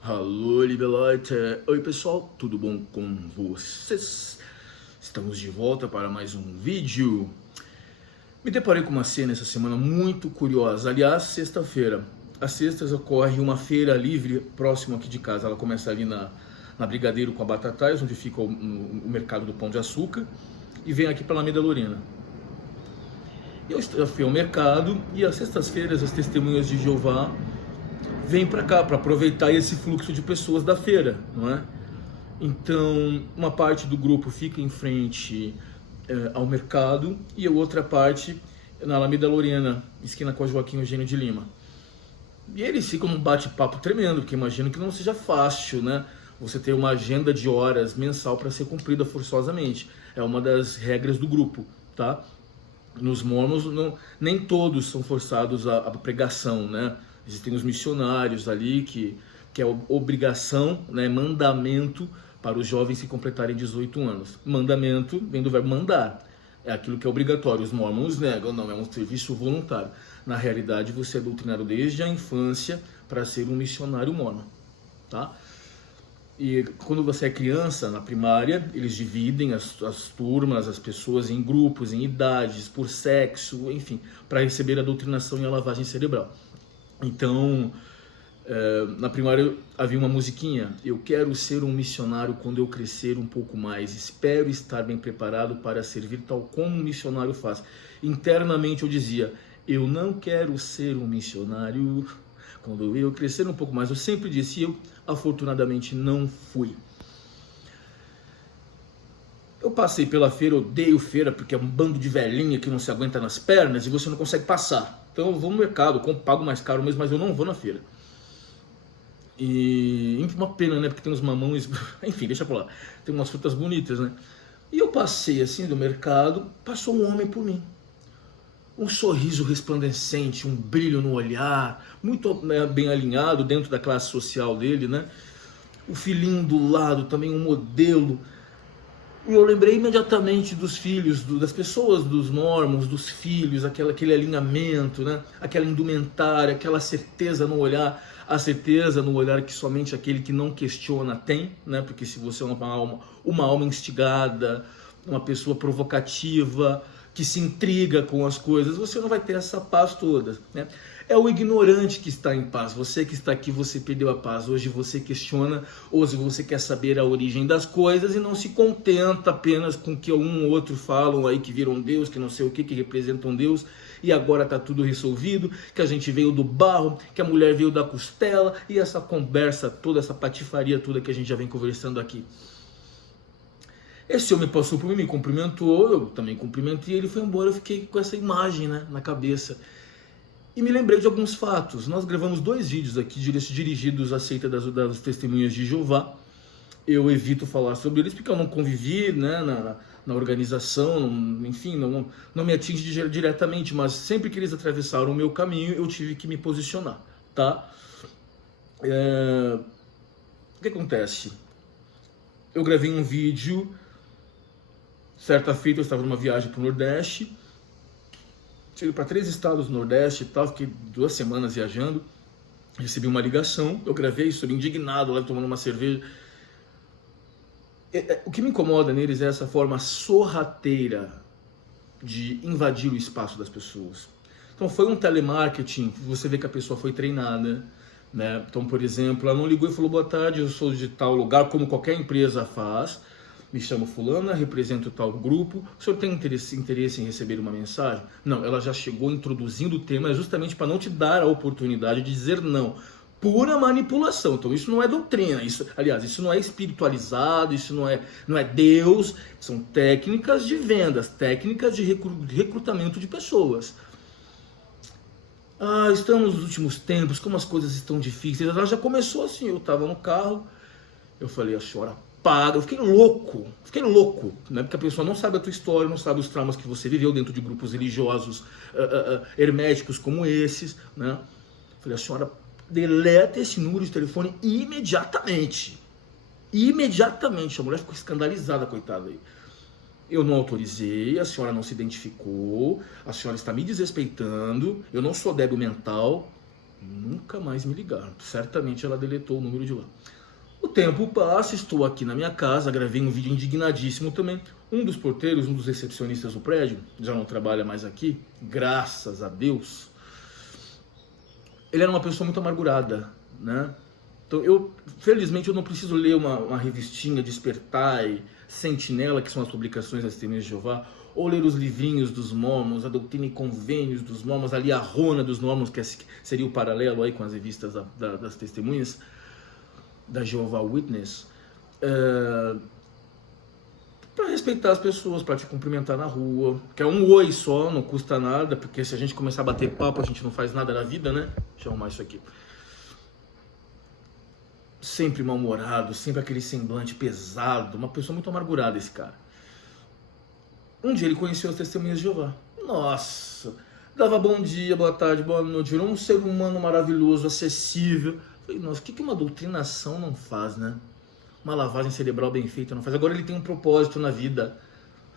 Alô, liebe Leute! Oi, pessoal, tudo bom com vocês? Estamos de volta para mais um vídeo. Me deparei com uma cena essa semana muito curiosa. Aliás, sexta-feira. Às sextas ocorre uma feira livre próximo aqui de casa. Ela começa ali na Brigadeiro com a Batatais, onde fica o mercado do Pão de Açúcar, e vem aqui para a Alameda Lorena. Eu fui ao mercado e às sextas-feiras as testemunhas de Jeová vem para cá para aproveitar esse fluxo de pessoas da feira, não é? Então, uma parte do grupo fica em frente ao mercado e a outra parte na Alameda Lorena, esquina com a Joaquim Eugênio de Lima. E eles ficam num bate-papo tremendo, porque imagino que não seja fácil, né? Você ter uma agenda de horas mensal para ser cumprida forçosamente. É uma das regras do grupo, tá? Nos mormons, nem todos são forçados à pregação, né? Existem os missionários ali, que é obrigação, né? Mandamento para os jovens se completarem 18 anos. Mandamento vem do verbo mandar. É aquilo que é obrigatório. Os mormons negam, não, é um serviço voluntário. Na realidade, você é doutrinado desde a infância para ser um missionário mormon, tá? E quando você é criança, na primária, eles dividem as turmas, as pessoas em grupos, em idades, por sexo, enfim, para receber a doutrinação e a lavagem cerebral. Então, na primária havia uma musiquinha: eu quero ser um missionário quando eu crescer um pouco mais, espero estar bem preparado para servir tal como um missionário faz. Internamente eu dizia: eu não quero ser um missionário quando eu crescer um pouco mais. Eu sempre disse, eu afortunadamente não fui. Eu passei pela feira, odeio feira, porque é um bando de velhinha que não se aguenta nas pernas e você não consegue passar. Então eu vou no mercado, pago mais caro mesmo, mas eu não vou na feira. E uma pena, né? Porque tem uns mamões, enfim, deixa pra lá. Tem umas frutas bonitas, né? E eu passei assim do mercado, passou um homem por mim. Um sorriso resplandecente, um brilho no olhar, muito bem alinhado dentro da classe social dele, né? O filhinho do lado, também um modelo. E eu lembrei imediatamente dos filhos, das pessoas, dos mormons, dos filhos, aquele alinhamento, né? Aquela indumentária, aquela certeza no olhar, a certeza no olhar que somente aquele que não questiona tem, né? Porque se você é uma alma instigada, uma pessoa provocativa, que se intriga com as coisas, você não vai ter essa paz toda, né? É o ignorante que está em paz. Você que está aqui, você perdeu a paz. Hoje você questiona, hoje você quer saber a origem das coisas e não se contenta apenas com o que um ou outro falam aí, que viram Deus, que não sei o que representam Deus, e agora está tudo resolvido, que a gente veio do barro, que a mulher veio da costela, e essa conversa toda, essa patifaria toda que a gente já vem conversando aqui. Esse homem passou por mim, me cumprimentou, eu também cumprimentei, ele foi embora, eu fiquei com essa imagem, né, na cabeça. E me lembrei de alguns fatos. Nós gravamos 2 vídeos aqui dirigidos à seita das testemunhas de Jeová. Eu evito falar sobre eles porque eu não convivi, né, na organização, enfim, não me atinge diretamente, mas sempre que eles atravessaram o meu caminho, eu tive que me posicionar, tá? O que acontece? Eu gravei um vídeo. Certa feita eu estava numa viagem para o Nordeste, cheguei para 3 estados do Nordeste e tal, fiquei 2 semanas viajando, recebi uma ligação, eu gravei, estou indignado lá tomando uma cerveja. O que me incomoda neles é essa forma sorrateira de invadir o espaço das pessoas. Então foi um telemarketing, você vê que a pessoa foi treinada, né? Então, por exemplo, ela não ligou e falou: boa tarde, eu sou de tal lugar, como qualquer empresa faz. Me chamo fulana, represento tal grupo, o senhor tem interesse em receber uma mensagem? Não, ela já chegou introduzindo o tema justamente para não te dar a oportunidade de dizer não. Pura manipulação. Então isso não é doutrina, isso não é espiritualizado, isso não é Deus, são técnicas de vendas, técnicas de recrutamento de pessoas. Estamos nos últimos tempos, como as coisas estão difíceis. Ela já começou assim, eu estava no carro, eu falei: a senhora paga. Eu fiquei louco, né? Porque a pessoa não sabe a tua história, não sabe os traumas que você viveu dentro de grupos religiosos herméticos como esses, né? Eu falei: a senhora deleta esse número de telefone imediatamente. A mulher ficou escandalizada, coitada aí. Eu não autorizei, a senhora não se identificou, a senhora está me desrespeitando, eu não sou débil mental. Nunca mais me ligaram. Certamente ela deletou o número de lá. O tempo passa, estou aqui na minha casa, gravei um vídeo indignadíssimo também. Um dos porteiros, um dos recepcionistas do prédio, já não trabalha mais aqui, graças a Deus. Ele era uma pessoa muito amargurada, né? Então, felizmente, eu não preciso ler uma revistinha Despertar e Sentinela, que são as publicações das Testemunhas de Jeová, ou ler os livrinhos dos Mormons, a Doutrina e Convênios dos Mormons, ali a Rona dos Mormons, que seria o paralelo aí com as revistas das Testemunhas, da Jehovah Witness, para respeitar as pessoas, para te cumprimentar na rua, que é um oi só, não custa nada, porque se a gente começar a bater papo, a gente não faz nada na vida, né? Deixa eu arrumar isso aqui. Sempre mal-humorado, sempre aquele semblante pesado, uma pessoa muito amargurada esse cara. Um dia ele conheceu as Testemunhas de Jeová. Nossa, dava bom dia, boa tarde, boa noite, virou um ser humano maravilhoso, acessível. Falei, nossa, o que uma doutrinação não faz, né? Uma lavagem cerebral bem feita não faz. Agora ele tem um propósito na vida.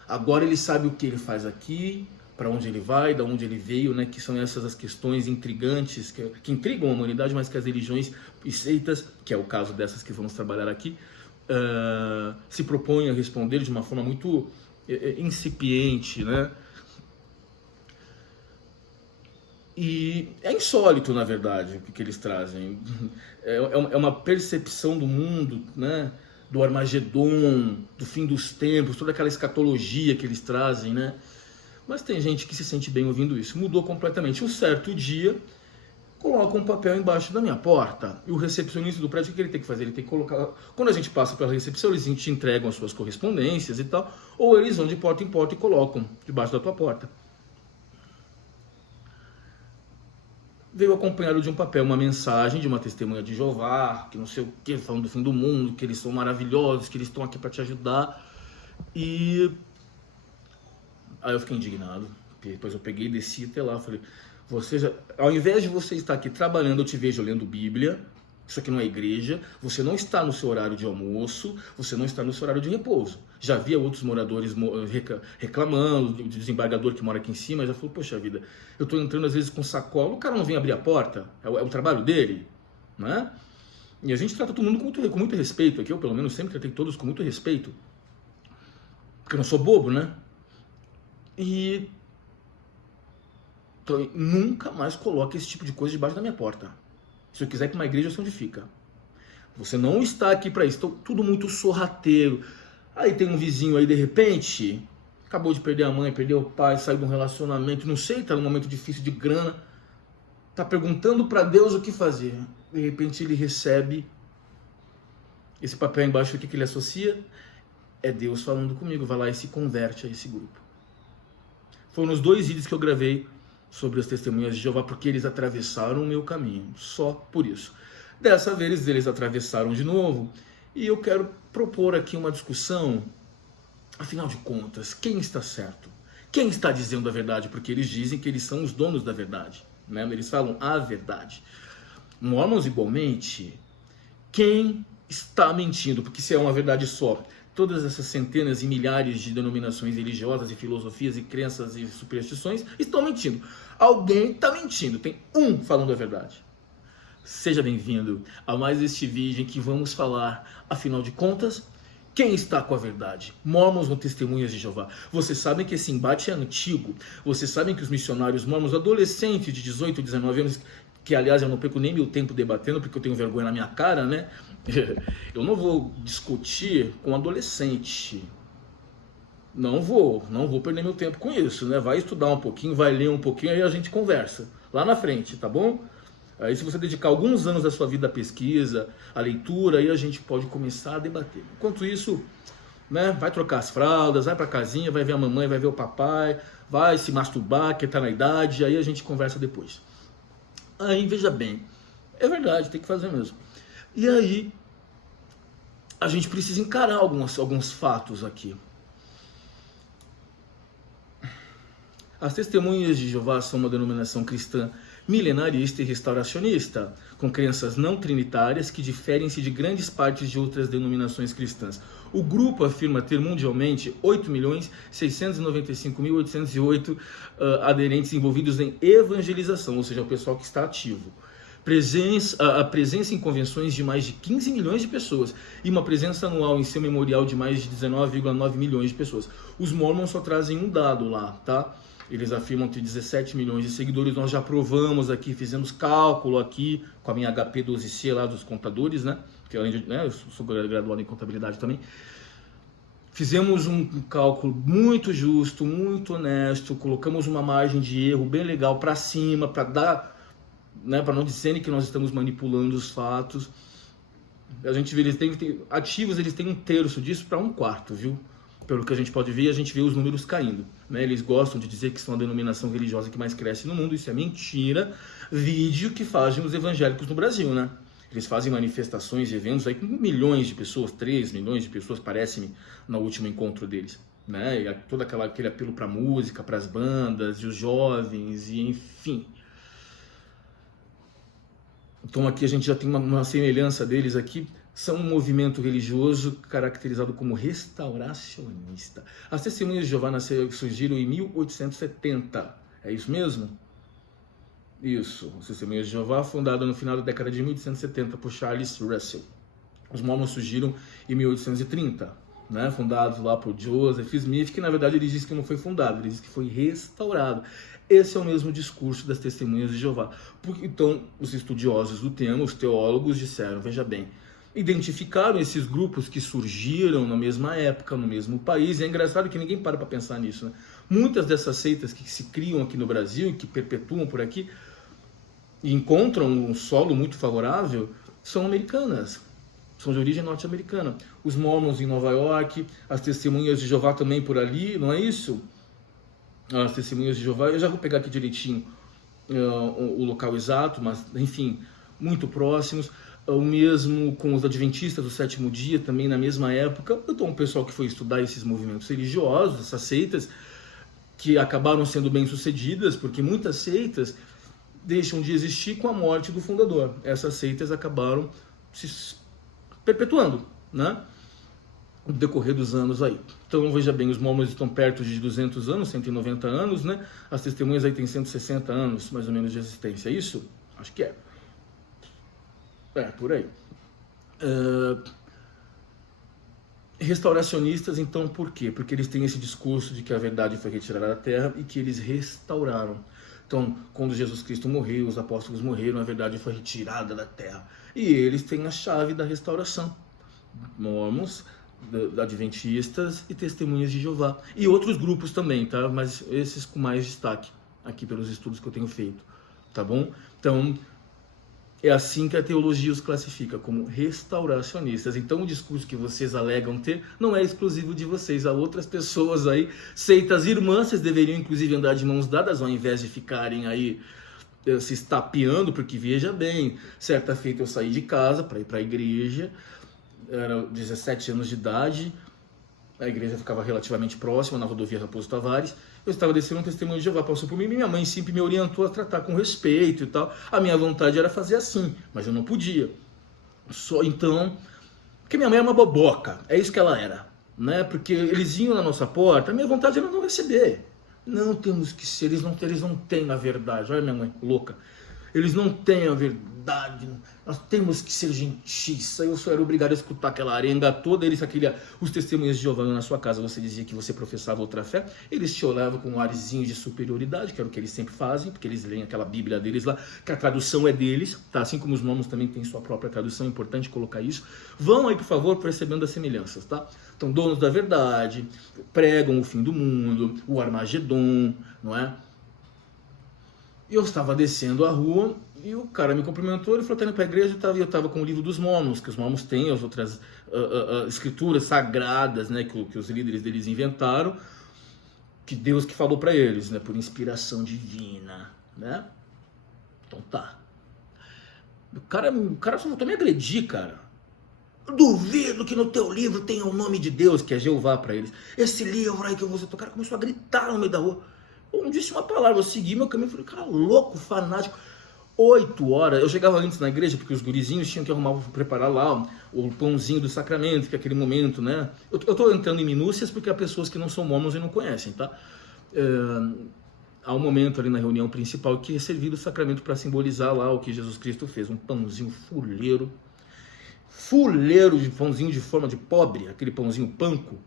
Agora ele sabe o que ele faz aqui, para onde ele vai, da onde ele veio, né? Que são essas as questões intrigantes, que intrigam a humanidade, mas que as religiões e seitas, que é o caso dessas que vamos trabalhar aqui, se propõem a responder de uma forma muito incipiente, né? E é insólito, na verdade, o que eles trazem. É uma percepção do mundo, né? Do Armagedon, do fim dos tempos, toda aquela escatologia que eles trazem, né? Mas tem gente que se sente bem ouvindo isso. Mudou completamente. Um certo dia, coloca um papel embaixo da minha porta. E o recepcionista do prédio, o que ele tem que fazer? Ele tem que colocar... Quando a gente passa pela recepção, eles te entregam as suas correspondências e tal. Ou eles vão de porta em porta e colocam debaixo da tua porta. Veio acompanhado de um papel, uma mensagem de uma testemunha de Jeová, que não sei o que, falando do fim do mundo, que eles são maravilhosos, que eles estão aqui para te ajudar. E aí eu fiquei indignado. Depois eu peguei e desci até lá, falei, ao invés de você estar aqui trabalhando, eu te vejo lendo Bíblia. Isso aqui não é igreja, você não está no seu horário de almoço, você não está no seu horário de repouso. Já havia outros moradores reclamando, o desembargador que mora aqui em cima, já falou, poxa vida, eu estou entrando às vezes com sacola, o cara não vem abrir a porta, é o trabalho dele, né? E a gente trata todo mundo com muito respeito aqui, eu pelo menos sempre tratei todos com muito respeito, porque eu não sou bobo, né? E então, nunca mais coloque esse tipo de coisa debaixo da minha porta. Se eu quiser ir para uma igreja, eu sei onde fica. Você não está aqui para isso. Então, tudo muito sorrateiro. Aí tem um vizinho aí, de repente, acabou de perder a mãe, perdeu o pai, saiu de um relacionamento, não sei, está num momento difícil de grana, está perguntando para Deus o que fazer. De repente ele recebe esse papel embaixo, o que ele associa? É Deus falando comigo, vai lá e se converte a esse grupo. Foram os 2 vídeos que eu gravei sobre as Testemunhas de Jeová, porque eles atravessaram o meu caminho, só por isso. Dessa vez eles atravessaram de novo, e eu quero propor aqui uma discussão, afinal de contas, quem está certo? Quem está dizendo a verdade? Porque eles dizem que eles são os donos da verdade, né? Eles falam a verdade. Mormons, igualmente, quem está mentindo? Porque se é uma verdade só, todas essas centenas e milhares de denominações religiosas e filosofias e crenças e superstições estão mentindo. Alguém está mentindo, tem um falando a verdade. Seja bem-vindo a mais este vídeo em que vamos falar, afinal de contas, quem está com a verdade? Mormons ou Testemunhas de Jeová? Vocês sabem que esse embate é antigo. Vocês sabem que os missionários mormons, adolescentes de 18, 19 anos, que aliás eu não perco nem meu tempo debatendo, porque eu tenho vergonha na minha cara, né? Eu não vou discutir com adolescente. Não vou perder meu tempo com isso, né? Vai estudar um pouquinho, vai ler um pouquinho, aí a gente conversa lá na frente, tá bom? Aí se você dedicar alguns anos da sua vida à pesquisa, à leitura, aí a gente pode começar a debater. Enquanto isso, né? Vai trocar as fraldas, vai pra casinha, vai ver a mamãe, vai ver o papai, vai se masturbar, que tá na idade, aí a gente conversa depois. Aí, veja bem, é verdade, tem que fazer mesmo. E aí, a gente precisa encarar alguns fatos aqui. As Testemunhas de Jeová são uma denominação cristã milenarista e restauracionista, com crenças não trinitárias que diferem-se de grandes partes de outras denominações cristãs. O grupo afirma ter mundialmente 8.695.808 aderentes envolvidos em evangelização, ou seja, o pessoal que está ativo. A presença em convenções de mais de 15 milhões de pessoas e uma presença anual em seu memorial de mais de 19,9 milhões de pessoas. Os Mormons só trazem um dado lá, tá? Eles afirmam ter 17 milhões de seguidores. Nós já provamos aqui, fizemos cálculo aqui com a minha HP 12C lá dos contadores, né? Que além de, né, eu sou graduado em contabilidade também. Fizemos um cálculo muito justo, muito honesto, colocamos uma margem de erro bem legal para cima, para dar, né, para não dizerem que nós estamos manipulando os fatos. A gente vê, eles têm ativos, eles têm 1/3 disso para 1/4, viu? Pelo que a gente pode ver, a gente vê os números caindo, né? Eles gostam de dizer que são a denominação religiosa que mais cresce no mundo. Isso é mentira. Vídeo que fazem os evangélicos no Brasil, né? Eles fazem manifestações e eventos aí com milhões de pessoas, 3 milhões de pessoas, parece-me, no último encontro deles, né? E todo aquele apelo para música, para as bandas e os jovens, e enfim. Então aqui a gente já tem uma semelhança deles aqui. São um movimento religioso caracterizado como restauracionista. As Testemunhas de Jeová surgiram em 1870, é isso mesmo? Isso, as Testemunhas de Jeová, fundada no final da década de 1870 por Charles Russell. Os Mormons surgiram em 1830, né? Fundados lá por Joseph Smith, que na verdade ele diz que não foi fundado, ele diz que foi restaurado. Esse é o mesmo discurso das Testemunhas de Jeová. Então, os estudiosos do tema, os teólogos disseram, veja bem, identificaram esses grupos que surgiram na mesma época, no mesmo país. E é engraçado que ninguém para pensar nisso, né? Muitas dessas seitas que se criam aqui no Brasil e que perpetuam por aqui e encontram um solo muito favorável são americanas, são de origem norte-americana. Os Mormons em Nova York, as Testemunhas de Jeová também por ali, não é isso? As Testemunhas de Jeová, eu já vou pegar aqui direitinho o local exato, mas enfim, muito próximos. O mesmo com os adventistas do sétimo dia, também na mesma época. Então, o pessoal que foi estudar esses movimentos religiosos, essas seitas, que acabaram sendo bem-sucedidas, porque muitas seitas deixam de existir com a morte do fundador. Essas seitas acabaram se perpetuando, né? No decorrer dos anos aí. Então, veja bem, os Mormons estão perto de 200 anos, 190 anos, né? As Testemunhas aí têm 160 anos, mais ou menos, de existência. É isso? Acho que é. Por aí. Restauracionistas, então, por quê? Porque eles têm esse discurso de que a verdade foi retirada da terra e que eles restauraram. Então, quando Jesus Cristo morreu, os apóstolos morreram, a verdade foi retirada da terra. E eles têm a chave da restauração. Mormons, adventistas e Testemunhas de Jeová. E outros grupos também, tá? Mas esses com mais destaque, aqui pelos estudos que eu tenho feito, tá bom? Então, é assim que a teologia os classifica, como restauracionistas. Então o discurso que vocês alegam ter não é exclusivo de vocês. Há outras pessoas aí, seitas irmãs, vocês deveriam inclusive andar de mãos dadas ao invés de ficarem aí se estapeando, porque veja bem, certa feita eu saí de casa para ir para a igreja, era 17 anos de idade, a igreja ficava relativamente próxima, na rodovia Raposo Tavares. Eu estava descendo, um testemunho de Jeová passou por mim, minha mãe sempre me orientou a tratar com respeito e tal. A minha vontade era fazer assim, mas eu não podia. Só então, porque minha mãe é uma boboca, é isso que ela era, né? Porque eles iam na nossa porta, a minha vontade era não receber. Não temos que ser, eles não têm a verdade. Olha minha mãe, louca. Eles não têm a verdade, nós temos que ser gentis. Eu só era obrigado a escutar aquela arenga toda. Eles, os Testemunhas de Jeová na sua casa, você dizia que você professava outra fé, eles te olhavam com um arzinho de superioridade, que era o que eles sempre fazem, porque eles leem aquela Bíblia deles lá, que a tradução é deles, tá? Assim como os Mormons também têm sua própria tradução, é importante colocar isso. Vão aí, por favor, percebendo as semelhanças, tá? Então, donos da verdade, pregam o fim do mundo, o Armagedon, não é? Eu estava descendo a rua e o cara me cumprimentou, ele falou, tá indo para a igreja, e eu estava com o livro dos Mormons, que os Mormons têm as outras escrituras sagradas, né, que os líderes deles inventaram, que Deus que falou para eles, né, por inspiração divina, né? Então tá. O cara só voltou a me agredir, cara. Eu duvido que no teu livro tenha o nome de Deus, que é Jeová para eles. Esse livro aí que eu vou citar, o cara começou a gritar no meio da rua. Eu não disse uma palavra, eu segui meu caminho, falei, cara louco, fanático. 8 horas, eu chegava antes na igreja, porque os gurizinhos tinham que arrumar, preparar lá o pãozinho do sacramento, que é aquele momento, né? Eu tô entrando em minúcias porque há pessoas que não são mormons e não conhecem, tá? há um momento ali na reunião principal que é servido o sacramento para simbolizar lá o que Jesus Cristo fez. Um pãozinho fuleiro de pãozinho de forma de pobre, aquele pãozinho panko,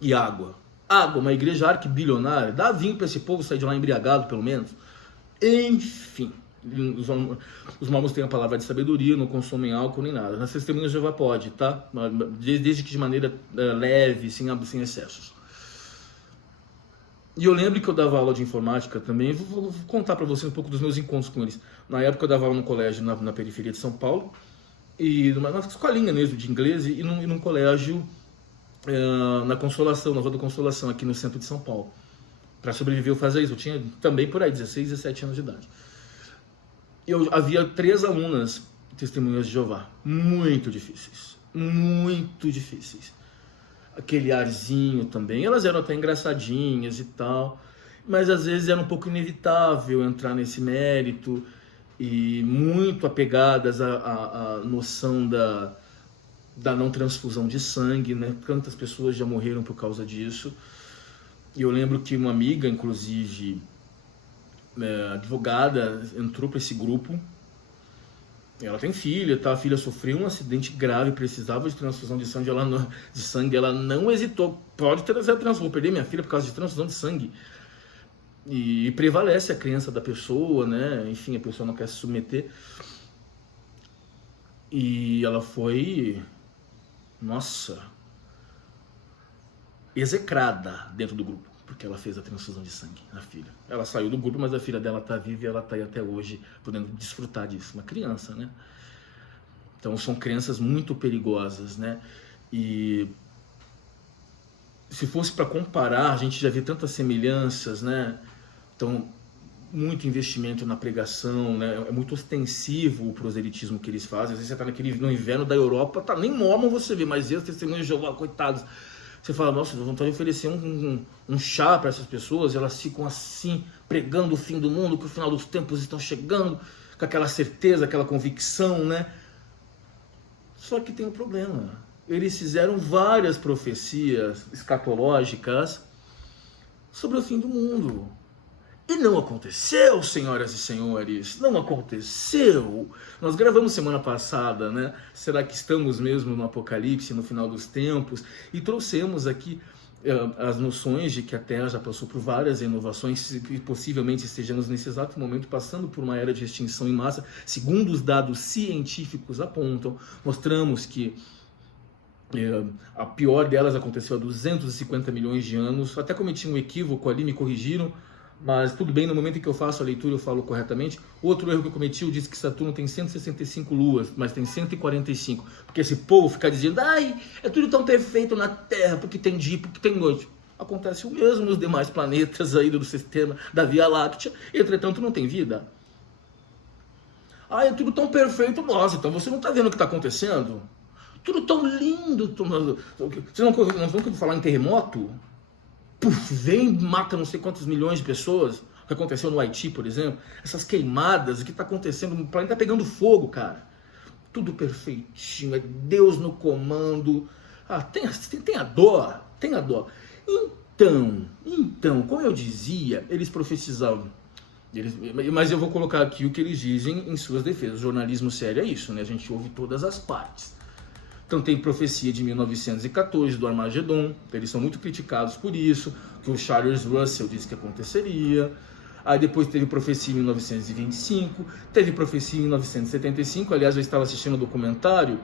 e água. Água, uma igreja arquibilionária, dá vinho para esse povo sair de lá embriagado, pelo menos. Enfim, os mormons têm a palavra de sabedoria, não consomem álcool nem nada. Nas testemunhas de Jeová pode, tá? Desde que de maneira leve, sem excessos. E eu lembro que eu dava aula de informática também, vou contar para vocês um pouco dos meus encontros com eles. Na época eu dava aula num colégio na periferia de São Paulo, e numa escolinha mesmo de inglês, e num colégio na Consolação, na Rua da Consolação, aqui no centro de São Paulo. Para sobreviver eu fazia isso, eu tinha também por aí 16, 17 anos de idade. Havia 3 alunas testemunhas de Jeová, muito difíceis, aquele arzinho também, elas eram até engraçadinhas e tal, mas às vezes era um pouco inevitável entrar nesse mérito, e muito apegadas à noção da não transfusão de sangue, né? Quantas pessoas já morreram por causa disso. E eu lembro que uma amiga, inclusive, advogada, entrou para esse grupo. Ela tem filha, tá? A filha sofreu um acidente grave, precisava de transfusão de sangue, ela não hesitou. Pode ter transfusão, vou perder minha filha por causa de transfusão de sangue. E prevalece a crença da pessoa, né? Enfim, a pessoa não quer se submeter. E ela foi, nossa, execrada dentro do grupo, porque ela fez a transfusão de sangue na filha. Ela saiu do grupo, mas a filha dela está viva e ela está aí até hoje podendo desfrutar disso. Uma criança, né? Então são crenças muito perigosas, né? E se fosse para comparar, a gente já vê tantas semelhanças, né? Então, muito investimento na pregação, né? É muito ostensivo o proselitismo que eles fazem. Às vezes você está no inverno da Europa, tá, nem mormon você vê, mas eles testemunhos de Jeová, coitados. Você fala, nossa, dá vontade de oferecer um chá para essas pessoas, elas ficam assim, pregando o fim do mundo, que o final dos tempos estão chegando, com aquela certeza, aquela convicção, né? Só que tem um problema. Eles fizeram várias profecias escatológicas sobre o fim do mundo. E não aconteceu, senhoras e senhores, não aconteceu. Nós gravamos semana passada, né? Será que estamos mesmo no Apocalipse, no final dos tempos? E trouxemos aqui as noções de que a Terra já passou por várias inovações e possivelmente estejamos nesse exato momento passando por uma era de extinção em massa, segundo os dados científicos apontam. Mostramos que a pior delas aconteceu há 250 milhões de anos. Até cometi um equívoco ali, me corrigiram, mas tudo bem, no momento em que eu faço a leitura eu falo corretamente. Outro erro que eu cometi, eu disse que Saturno tem 165 luas, mas tem 145, porque esse povo fica dizendo, ai, é tudo tão perfeito na Terra, porque tem dia, porque tem noite. Acontece o mesmo nos demais planetas aí do sistema, da Via Láctea, entretanto não tem vida. Ah, é tudo tão perfeito, nossa, então você não está vendo o que está acontecendo? Tudo tão lindo, você não ouviu falar em terremoto? Puf, vem e mata não sei quantos milhões de pessoas, o que aconteceu no Haiti, por exemplo, essas queimadas, o que está acontecendo, o planeta está pegando fogo, cara, tudo perfeitinho, é Deus no comando, tem a dó, então, como eu dizia, eles profetizavam, mas eu vou colocar aqui o que eles dizem em suas defesas, o jornalismo sério é isso, né? A gente ouve todas as partes. Então tem profecia de 1914 do Armagedon, eles são muito criticados por isso, que o Charles Russell disse que aconteceria. Aí depois teve profecia em 1925, teve profecia em 1975, aliás eu estava assistindo um documentário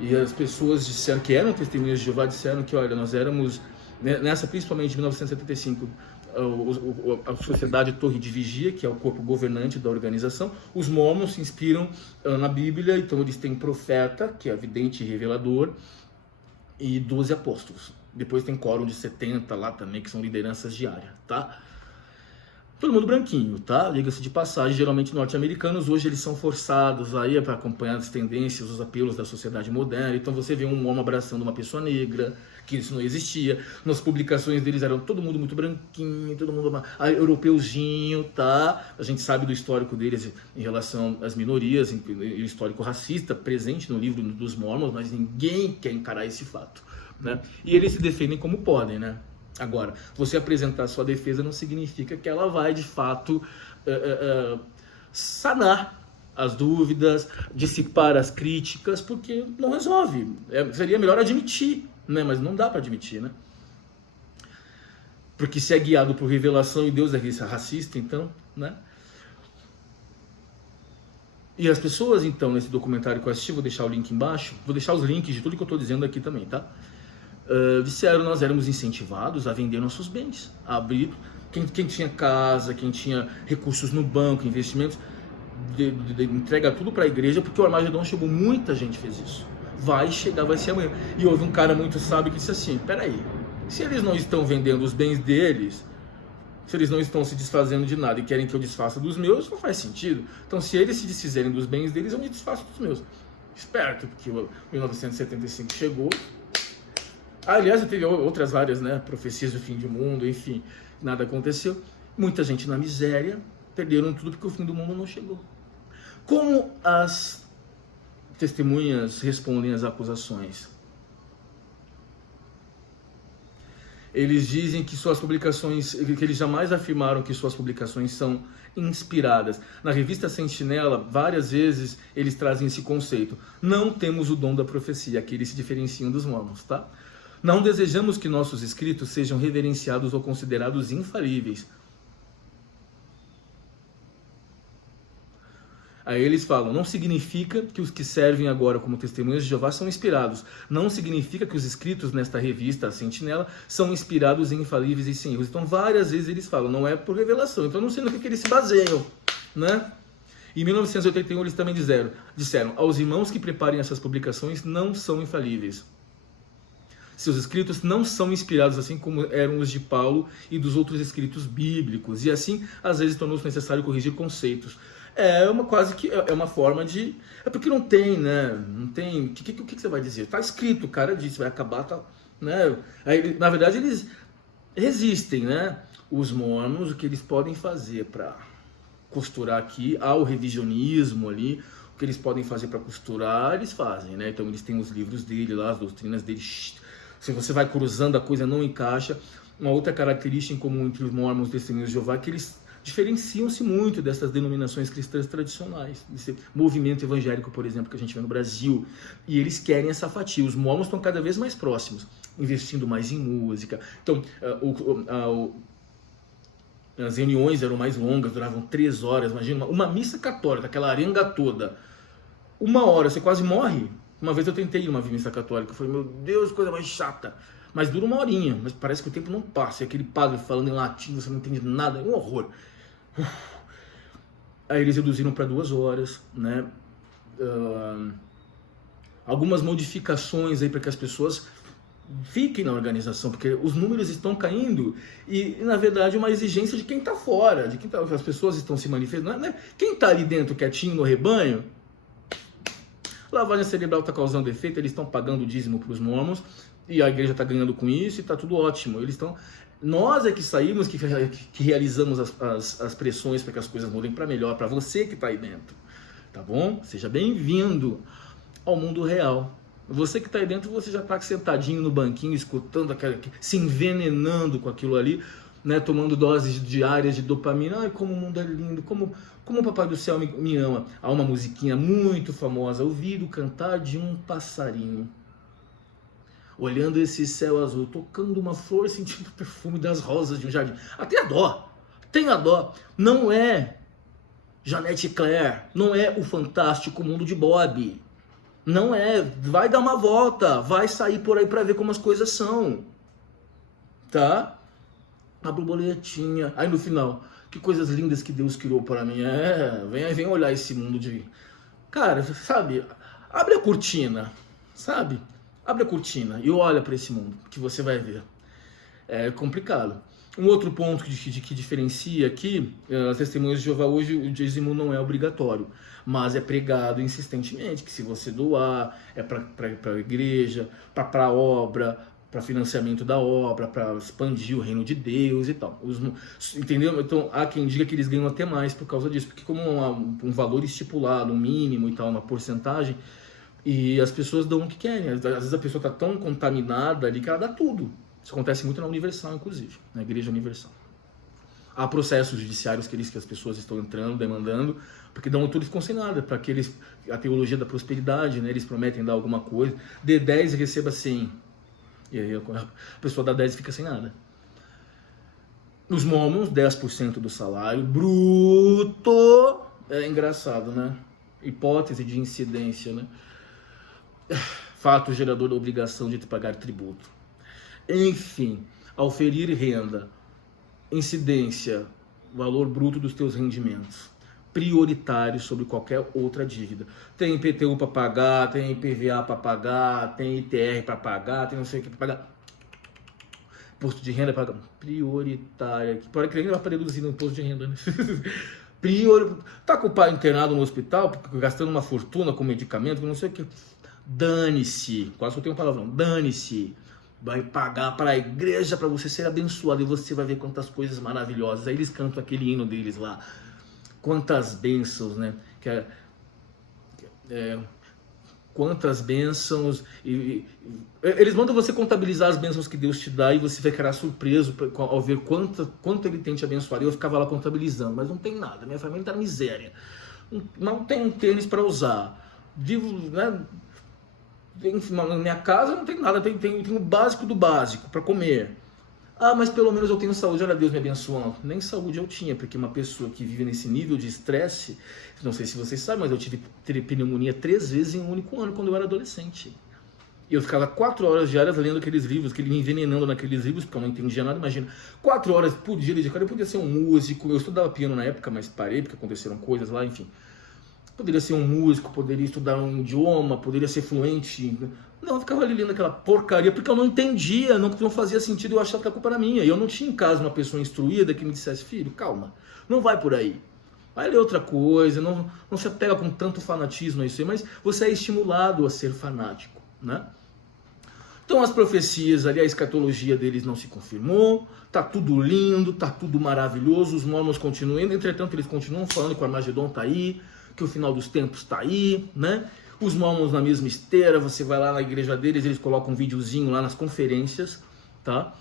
e as pessoas disseram que eram testemunhas de Jeová, disseram que olha, nós éramos, nessa principalmente de 1975, a Sociedade Torre de Vigia, que é o corpo governante da organização, os mormons se inspiram na Bíblia, então eles têm profeta, que é vidente e revelador, e 12 apóstolos. Depois tem quórum de 70 lá também, que são lideranças diárias, tá? Todo mundo branquinho, tá? Liga-se de passagem, geralmente norte-americanos, hoje eles são forçados aí para acompanhar as tendências, os apelos da sociedade moderna, então você vê um homem abraçando uma pessoa negra, que isso não existia, nas publicações deles eram todo mundo muito branquinho, todo mundo europeuzinho, tá? A gente sabe do histórico deles em relação às minorias, e o histórico racista presente no livro dos Mormons, mas ninguém quer encarar esse fato, né? E eles se defendem como podem, né? Agora, você apresentar sua defesa não significa que ela vai, de fato, sanar as dúvidas, dissipar as críticas, porque não resolve. Seria melhor admitir, né? Mas não dá para admitir, né? Porque se é guiado por revelação e Deus é racista, então, né? E as pessoas, então, nesse documentário que eu assisti, vou deixar o link embaixo, vou deixar os links de tudo que eu estou dizendo aqui também, tá? Disseram, nós éramos incentivados a vender nossos bens, a abrir, quem tinha casa, quem tinha recursos no banco, investimentos, entrega tudo para a igreja, porque o Armagedon chegou, muita gente fez isso. Vai chegar, vai ser amanhã. E houve um cara muito sábio que disse assim, peraí, se eles não estão vendendo os bens deles, se eles não estão se desfazendo de nada e querem que eu desfaça dos meus, não faz sentido. Então, se eles se desfizerem dos bens deles, eu me desfaço dos meus. Esperto, porque 1975 chegou. Aliás, teve outras várias, né, profecias do fim do mundo, enfim, nada aconteceu. Muita gente na miséria, perderam tudo porque o fim do mundo não chegou. Como as testemunhas respondem às acusações? Eles dizem que suas publicações, que eles jamais afirmaram que suas publicações são inspiradas. Na revista Sentinela, várias vezes eles trazem esse conceito. Não temos o dom da profecia, que eles se diferenciam dos mormons, tá? Não desejamos que nossos escritos sejam reverenciados ou considerados infalíveis. Aí eles falam, não significa que os que servem agora como testemunhas de Jeová são inspirados. Não significa que os escritos nesta revista, a Sentinela, são inspirados em infalíveis e sem erros. Então várias vezes eles falam, não é por revelação. Então não sei no que eles se baseiam, né? Em 1981 eles também disseram, aos irmãos que preparem essas publicações não são infalíveis. Seus escritos não são inspirados assim como eram os de Paulo e dos outros escritos bíblicos. E assim, às vezes, tornou-se necessário corrigir conceitos. Quase que é uma forma de... É porque não tem, né? Não tem... O que você vai dizer? Tá escrito, o cara disse, vai acabar, tá, né? Aí, na verdade, eles resistem, né? Os mormons, o que eles podem fazer para costurar aqui, há o revisionismo ali, o que eles podem fazer para costurar, eles fazem, né? Então, eles têm os livros dele lá, as doutrinas dele. Se você vai cruzando, a coisa não encaixa. Uma outra característica em comum entre os mormons e testemunhos de Jeová é que eles diferenciam-se muito dessas denominações cristãs tradicionais, desse movimento evangélico, por exemplo, que a gente vê no Brasil, e eles querem essa fatia. Os mormons estão cada vez mais próximos, investindo mais em música. Então, as reuniões eram mais longas, duravam 3 horas, imagina, uma missa católica, aquela arenga toda, 1 hora, você quase morre. Uma vez eu tentei ir numa missa católica, eu falei, meu Deus, coisa mais chata, mas dura 1 horinha, mas parece que o tempo não passa, e aquele padre falando em latim, você não entende nada, é um horror. Aí eles reduziram para 2 horas, né? Algumas modificações aí para que as pessoas fiquem na organização, porque os números estão caindo e na verdade uma exigência de quem está fora, de quem tá, as pessoas estão se manifestando, né? Quem está ali dentro quietinho no rebanho, lavagem cerebral está causando efeito, eles estão pagando o dízimo para os mormons e a igreja está ganhando com isso e está tudo ótimo. Eles estão... Nós é que saímos, que realizamos as pressões para que as coisas mudem para melhor, para você que está aí dentro, tá bom? Seja bem-vindo ao mundo real. Você que está aí dentro, você já está sentadinho no banquinho, escutando, se envenenando com aquilo ali, né? Tomando doses diárias de dopamina. Ai, como o mundo é lindo, como o Papai do Céu me ama. Há uma musiquinha muito famosa, ouvir o cantar de um passarinho. Olhando esse céu azul, tocando uma flor, sentindo o perfume das rosas de um jardim. Até a dó, tem a dó. Não é Janete Claire, não é o fantástico mundo de Bob. Não é, vai dar uma volta, vai sair por aí para ver como as coisas são. Tá? A borboletinha. Aí no final, que coisas lindas que Deus criou para mim. Vem olhar esse mundo de... Cara, sabe, abre a cortina, sabe? Abre a cortina e olha para esse mundo, que você vai ver. É complicado. Um outro ponto que diferencia aqui, as testemunhas de Jeová hoje, o dízimo não é obrigatório, mas é pregado insistentemente, que se você doar, é para a igreja, para a obra, para financiamento da obra, para expandir o reino de Deus e tal. Entendeu? Então, há quem diga que eles ganham até mais por causa disso, porque como há um valor estipulado, um mínimo e tal, uma porcentagem, e as pessoas dão o que querem. Às vezes a pessoa está tão contaminada ali que ela dá tudo. Isso acontece muito na Universal, inclusive, na Igreja Universal. Há processos judiciários que as pessoas estão entrando, demandando, porque dão tudo e ficam sem nada, para que eles, a teologia da prosperidade, né, eles prometem dar alguma coisa, dê 10 e receba 100. E aí a pessoa dá 10 e fica sem nada. Os mormons, 10% do salário bruto. É engraçado, né? Hipótese de incidência, né? Fato gerador da obrigação de te pagar tributo. Enfim, ao ferir renda, incidência, valor bruto dos teus rendimentos, prioritário sobre qualquer outra dívida. Tem IPTU para pagar, tem IPVA para pagar, tem ITR para pagar, tem não sei o que para pagar. Imposto de renda para prioritária. Para que vai reduzir no imposto de renda, né? Tá com o pai internado no hospital, gastando uma fortuna com medicamento, não sei o que. Dane-se, quase que eu tenho um palavrão, dane-se. Vai pagar para a igreja para você ser abençoado e você vai ver quantas coisas maravilhosas. Aí eles cantam aquele hino deles lá. Quantas bênçãos, né? Quantas bênçãos. Eles mandam você contabilizar as bênçãos que Deus te dá e você vai ficar surpreso ao ver quanto Ele tem te abençoado. Eu ficava lá contabilizando, mas não tem nada. Minha família está na miséria. Não tem um tênis para usar. Vivo, né? Na minha casa não tem nada, tem o básico do básico para comer. Ah, mas pelo menos eu tenho saúde, olha Deus me abençoando. Nem saúde eu tinha, porque uma pessoa que vive nesse nível de estresse, não sei se vocês sabem, mas eu tive pneumonia 3 vezes em um único ano, quando eu era adolescente. E eu ficava 4 horas diárias lendo aqueles livros, que ele me envenenando naqueles livros, porque eu não entendia nada, imagina. 4 horas por dia dedicado, eu podia ser um músico, eu estudava piano na época, mas parei, porque aconteceram coisas lá, enfim. Poderia ser um músico, poderia estudar um idioma, poderia ser fluente. Não, eu ficava ali lendo aquela porcaria, porque eu não entendia, não fazia sentido, eu achava que a culpa era minha. E eu não tinha em casa uma pessoa instruída que me dissesse, filho, calma, não vai por aí. Vai ler outra coisa, não se apega com tanto fanatismo a isso aí, mas você é estimulado a ser fanático, né? Então as profecias ali, a escatologia deles não se confirmou, tá tudo lindo, tá tudo maravilhoso, os mormons continuam, entretanto eles continuam falando que o Armagedon tá aí, que o final dos tempos está aí, né? Os mormons na mesma esteira, você vai lá na igreja deles, eles colocam um videozinho lá nas conferências, tá?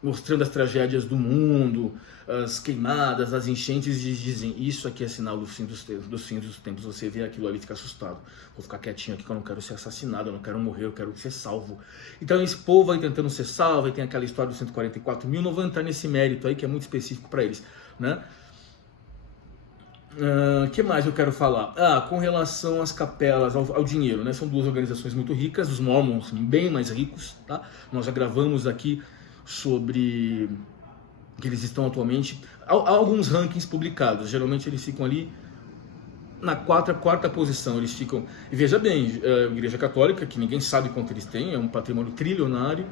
Mostrando as tragédias do mundo, as queimadas, as enchentes, e dizem, isso aqui é sinal do fim dos tempos, você vê aquilo ali e fica assustado. Vou ficar quietinho aqui que eu não quero ser assassinado, eu não quero morrer, eu quero ser salvo. Então esse povo vai tentando ser salvo, e tem aquela história dos 144 mil, não vou entrar nesse mérito aí que é muito específico para eles, né? Que mais eu quero falar? Com relação às capelas, ao dinheiro, né? São 2 organizações muito ricas, os Mormons bem mais ricos, tá? Nós já gravamos aqui sobre que eles estão atualmente, há alguns rankings publicados, geralmente eles ficam ali na quarta posição, eles ficam, e veja bem, a Igreja Católica, que ninguém sabe quanto eles têm, é um patrimônio trilionário,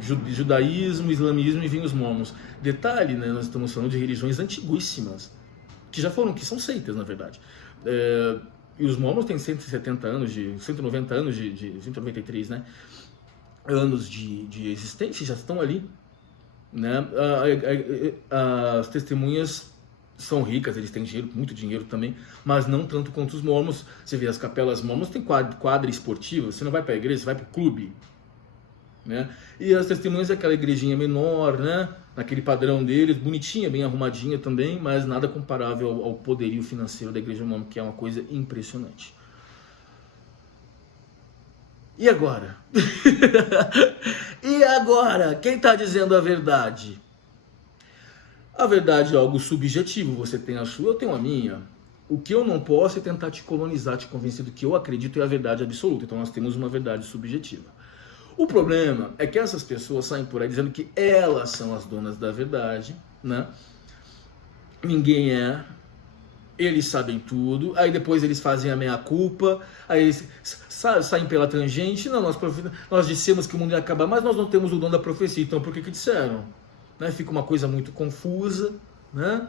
judaísmo, islamismo e vem os mormons. Detalhe, né, nós estamos falando de religiões antiguíssimas, que são seitas, na verdade. E os mormons têm 190 anos, 193, né? Anos de existência, já estão ali, né? As testemunhas são ricas, eles têm dinheiro, muito dinheiro também, mas não tanto quanto os mormons. Você vê, as capelas mormons têm quadra esportiva, você não vai para a igreja, você vai para o clube, né? E as testemunhas é aquela igrejinha menor, né? Naquele padrão deles, bonitinha, bem arrumadinha também, mas nada comparável ao poderio financeiro da igreja mormon, que é uma coisa impressionante. E agora? E agora? Quem está dizendo a verdade? A verdade é algo subjetivo, você tem a sua, eu tenho a minha. O que eu não posso é tentar te colonizar, te convencer do que eu acredito é a verdade absoluta. Então nós temos uma verdade subjetiva. O problema é que essas pessoas saem por aí dizendo que elas são as donas da verdade, né? Ninguém é. Eles sabem tudo, aí depois eles fazem a meia-culpa, aí eles saem pela tangente. Não, nós dissemos que o mundo ia acabar, mas nós não temos o dom da profecia, então por que disseram? Né? Fica uma coisa muito confusa, né?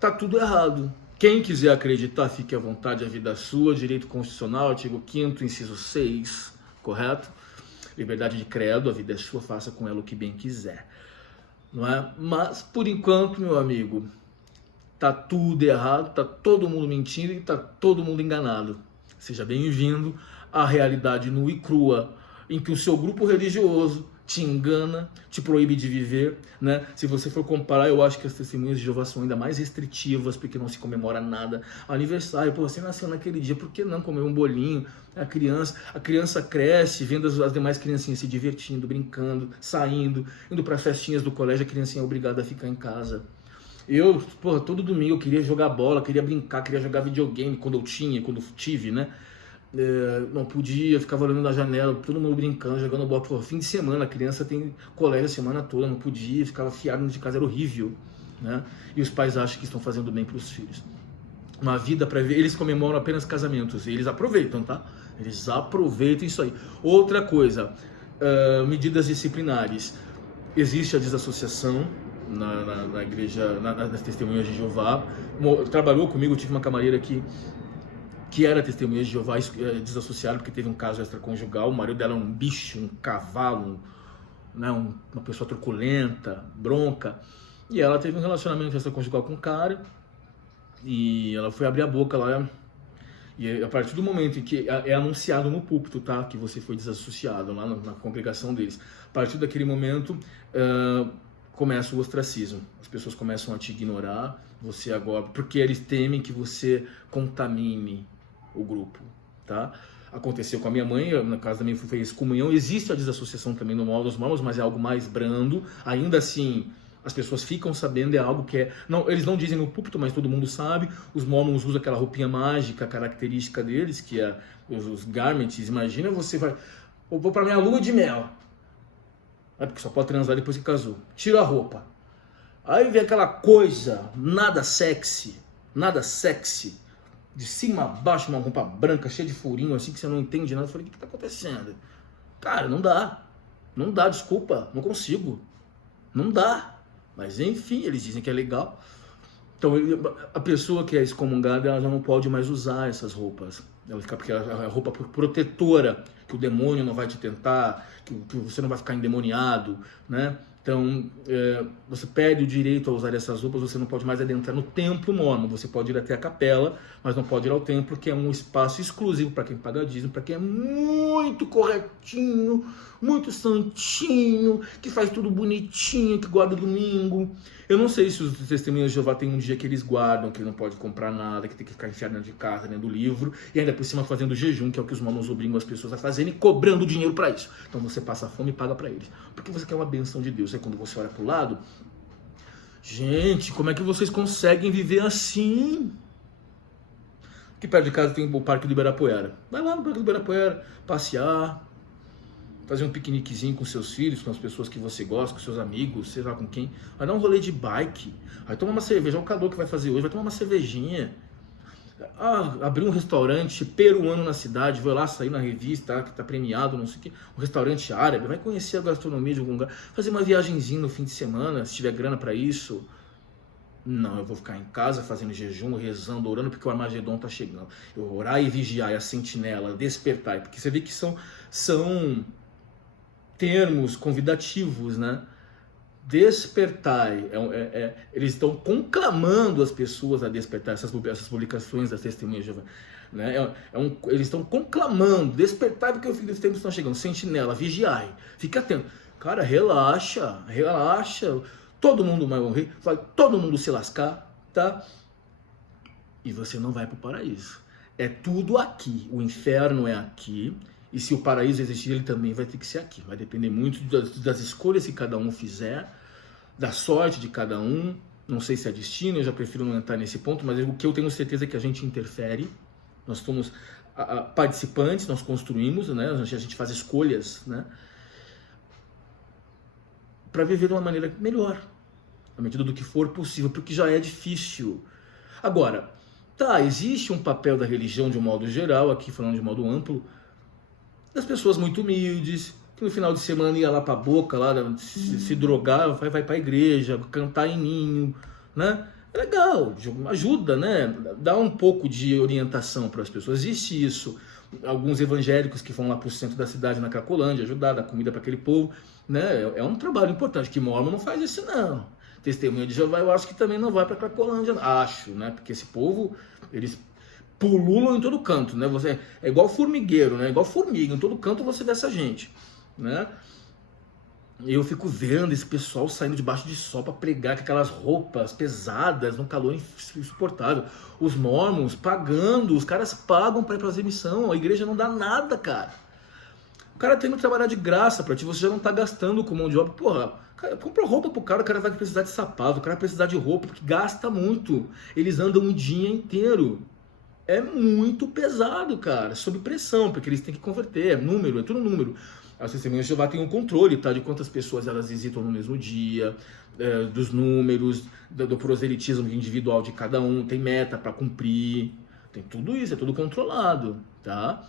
Tá tudo errado. Quem quiser acreditar, fique à vontade, a vida é sua, direito constitucional, artigo 5º, inciso 6, correto? Liberdade de credo, a vida é sua, faça com ela o que bem quiser. Não é? Mas, por enquanto, meu amigo, tá tudo errado, tá todo mundo mentindo e tá todo mundo enganado. Seja bem-vindo à realidade nua e crua, em que o seu grupo religioso te engana, te proíbe de viver, né? Se você for comparar, eu acho que as testemunhas de Jeová são ainda mais restritivas, porque não se comemora nada. Aniversário, pô, você nasceu naquele dia, por que não comer um bolinho? A criança cresce, vendo as demais criancinhas se divertindo, brincando, saindo, indo para festinhas do colégio, a criancinha é obrigada a ficar em casa. Eu, porra, todo domingo eu queria jogar bola, queria brincar, queria jogar videogame, quando eu tive, né? Não podia, ficava olhando na janela, todo mundo brincando, jogando bola. Pô, fim de semana, a criança tem colégio a semana toda, não podia, ficava fiado de casa, era horrível, né? E os pais acham que estão fazendo bem para os filhos. Uma vida para ver, eles comemoram apenas casamentos, e eles aproveitam, tá? Eles aproveitam isso aí. Outra coisa, medidas disciplinares. Existe a desassociação na igreja, nas testemunhas de Jeová. Trabalhou comigo, eu tive uma camareira que era testemunha de Jeová, desassociada porque teve um caso extraconjugal. O marido dela é um bicho, um cavalo, né, uma pessoa truculenta, bronca, e ela teve um relacionamento extraconjugal com um cara, e ela foi abrir a boca lá, e a partir do momento em que é anunciado no púlpito, tá, que você foi desassociado lá na congregação deles, a partir daquele momento começa o ostracismo. As pessoas começam a te ignorar, você agora, porque eles temem que você contamine o grupo, tá? Aconteceu com a minha mãe, na casa da minha mãe fez excomunhão. Existe a desassociação também no Manual dos Mormons, mas é algo mais brando. Ainda assim, as pessoas ficam sabendo, é algo que não, eles não dizem no púlpito, mas todo mundo sabe. Os Mormons usam aquela roupinha mágica, característica deles, que é os garments. Imagina, você vai, eu vou para minha lua de mel, porque só pode transar depois que casou. Tira a roupa. Aí vem aquela coisa, nada sexy, de cima a baixo, uma roupa branca, cheia de furinho, assim, que você não entende nada. Eu falei, o que está acontecendo? Cara, não dá, desculpa, não consigo, não dá. Mas enfim, eles dizem que é legal. Então, a pessoa que é excomungada, ela já não pode mais usar essas roupas. Ela fica, porque ela é a roupa protetora, que o demônio não vai te tentar, que você não vai ficar endemoniado, né? Então, você perde o direito a usar essas roupas, você não pode mais adentrar no templo mormon. Você pode ir até a capela, mas não pode ir ao templo, que é um espaço exclusivo para quem paga dízimo, para quem é muito corretinho, muito santinho, que faz tudo bonitinho, que guarda o domingo. Eu não sei se os testemunhas de Jeová tem um dia que eles guardam, que ele não pode comprar nada, que tem que ficar enfiado dentro de casa, dentro do livro, e ainda por cima fazendo jejum, que é o que os mormons obrigam as pessoas a fazerem, e cobrando dinheiro para isso. Então você passa fome e paga para eles. Porque você quer uma benção de Deus. Aí quando você olha pro lado, gente, como é que vocês conseguem viver assim? Aqui perto de casa tem o Parque do Ibirapuera. Vai lá no Parque do Ibirapuera, passear, fazer um piqueniquezinho com seus filhos, com as pessoas que você gosta, com seus amigos, sei lá com quem. Vai dar um rolê de bike, vai tomar uma cerveja, é o calor que vai fazer hoje, vai tomar uma cervejinha. Abrir um restaurante peruano na cidade, vai lá sair na revista, que tá premiado, não sei o que, um restaurante árabe, vai conhecer a gastronomia de algum lugar, fazer uma viagenzinha no fim de semana, se tiver grana para isso. Não, eu vou ficar em casa fazendo jejum, rezando, orando, porque o Armagedon tá chegando. Eu orar e vigiar, e a sentinela, despertar, porque você vê que são termos convidativos, né? Despertai, eles estão conclamando as pessoas a despertar. Essas publicações das testemunhas de Jeová, né? Eles estão conclamando, despertai porque o fim dos tempos está chegando. Sentinela, vigiai, fica atento. Cara, relaxa, todo mundo vai morrer, vai todo mundo se lascar, tá? E você não vai para o paraíso. É tudo aqui, o inferno é aqui. E se o paraíso existir, ele também vai ter que ser aqui. Vai depender muito das escolhas que cada um fizer, da sorte de cada um. Não sei se é destino, eu já prefiro não entrar nesse ponto, mas o que eu tenho certeza é que a gente interfere. Nós somos participantes, nós construímos, né? A gente faz escolhas, né? Para viver de uma maneira melhor, à medida do que for possível, porque já é difícil. Agora, existe um papel da religião de um modo geral, aqui falando de um modo amplo, das pessoas muito humildes, que no final de semana ia lá pra boca, lá, se drogar, vai pra igreja, cantar em ninho, né? É legal, ajuda, né? Dá um pouco de orientação para as pessoas. Existe isso. Alguns evangélicos que vão lá pro centro da cidade, na Cracolândia, ajudar, dar comida para aquele povo, né? É um trabalho importante, que Mormon não faz isso, não. Testemunha de Jeová, eu acho que também não vai pra Cracolândia, acho, né? Porque esse povo, eles pululam em todo canto, né? Você é igual formigueiro, né? Igual formiga, em todo canto você vê essa gente, né? Eu fico vendo esse pessoal saindo debaixo de sol para pregar com aquelas roupas pesadas, num calor insuportável. Os mormons pagando, os caras pagam para ir fazer missão, a igreja não dá nada, cara. O cara tem que trabalhar de graça para ti, você já não tá gastando com mão de obra. Porra, cara, compra roupa pro cara, o cara vai precisar de sapato, o cara vai precisar de roupa, porque gasta muito. Eles andam um dia inteiro. É muito pesado, cara, sob pressão, porque eles têm que converter, é número, é tudo número. As testemunhas de Jeová têm um controle, tá, de quantas pessoas elas visitam no mesmo dia, dos números, do proselitismo individual de cada um, tem meta para cumprir, tem tudo isso, é tudo controlado, tá?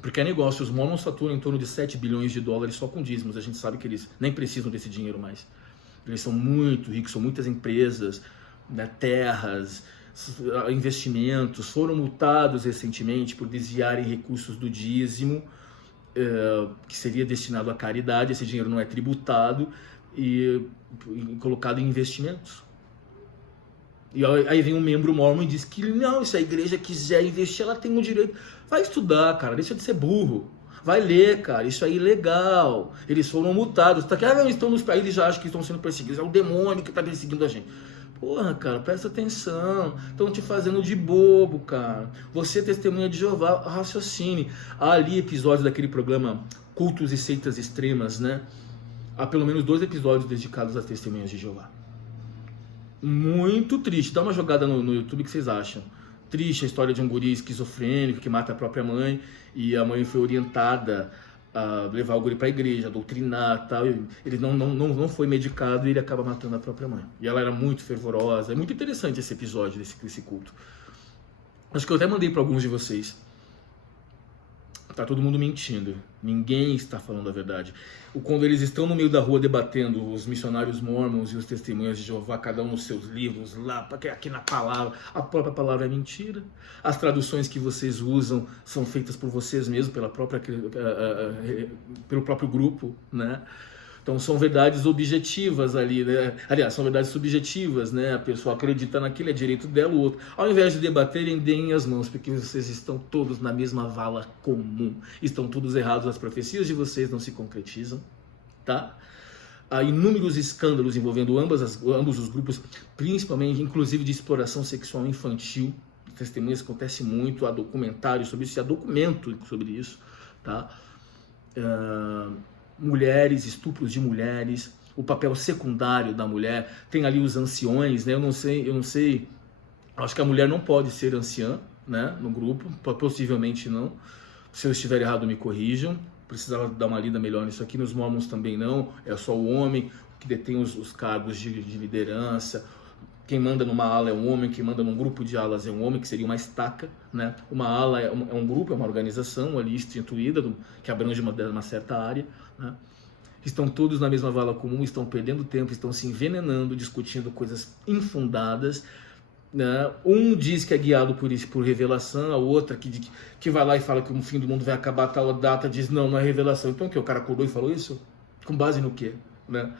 Porque é negócio, os mormons faturam em torno de 7 bilhões de dólares só com dízimos, a gente sabe que eles nem precisam desse dinheiro mais. Eles são muito ricos, são muitas empresas, né, terras, investimentos, foram multados recentemente por desviarem recursos do dízimo, que seria destinado à caridade, esse dinheiro não é tributado e colocado em investimentos. E aí vem um membro mormon e diz que não, se a igreja quiser investir, ela tem o direito. Vai estudar, cara, deixa de ser burro. Vai ler, cara, isso aí é ilegal. Eles foram multados. Tá aqui, não, estão nos países, eles já acham que estão sendo perseguidos. É o demônio que está perseguindo a gente. Porra, cara, presta atenção. Estão te fazendo de bobo, cara. Você é testemunha de Jeová, raciocine. Há ali episódios daquele programa Cultos e Seitas Extremas, né? Há pelo menos 2 episódios dedicados às testemunhas de Jeová. Muito triste. Dá uma jogada no YouTube, que vocês acham? Triste a história de um guri esquizofrênico que mata a própria mãe e a mãe foi orientada a levar o guri para a igreja, a doutrinar, tal. Ele não foi medicado e ele acaba matando a própria mãe. E ela era muito fervorosa. É muito interessante esse episódio desse culto. Acho que eu até mandei para alguns de vocês. Tá todo mundo mentindo. Ninguém está falando a verdade. Quando eles estão no meio da rua debatendo, os missionários mormons e os testemunhas de Jeová, cada um nos seus livros, lá, porque aqui na palavra, a própria palavra é mentira. As traduções que vocês usam são feitas por vocês mesmos, pelo próprio grupo, né? Então são verdades objetivas ali, né? Aliás, são verdades subjetivas, né? A pessoa acredita naquilo, é direito dela, o outro. Ao invés de debaterem, deem as mãos, porque vocês estão todos na mesma vala comum. Estão todos errados, as profecias de vocês não se concretizam, tá? Há inúmeros escândalos envolvendo ambos os grupos, principalmente, inclusive de exploração sexual infantil. Testemunhas acontece muito, há documentários sobre isso, há documento sobre isso, tá? Mulheres, estupros de mulheres, o papel secundário da mulher, tem ali os anciões, né? Eu não sei, acho que a mulher não pode ser anciã, né? No grupo, possivelmente não. Se eu estiver errado, me corrijam. Precisava dar uma lida melhor nisso aqui. Nos mormons também não, é só o homem que detém os cargos de liderança. Quem manda numa ala é um homem, quem manda num grupo de alas é um homem, que seria uma estaca, né? Uma ala é um grupo, é uma organização ali instituída, que abrange uma certa área, né? Estão todos na mesma vala comum, estão perdendo tempo, estão se envenenando, discutindo coisas infundadas, né? Um diz que é guiado por revelação, a outra que vai lá e fala que o fim do mundo vai acabar a tal data, diz não é revelação. Então o que? O cara acordou e falou isso? Com base no quê? Né?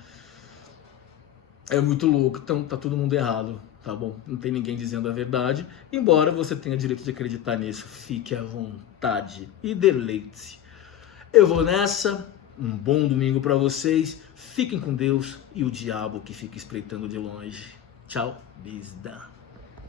É muito louco, então tá todo mundo errado, tá bom? Não tem ninguém dizendo a verdade, embora você tenha direito de acreditar nisso. Fique à vontade e deleite-se. Eu vou nessa, um bom domingo para vocês, fiquem com Deus e o diabo que fica espreitando de longe. Tchau, bisda.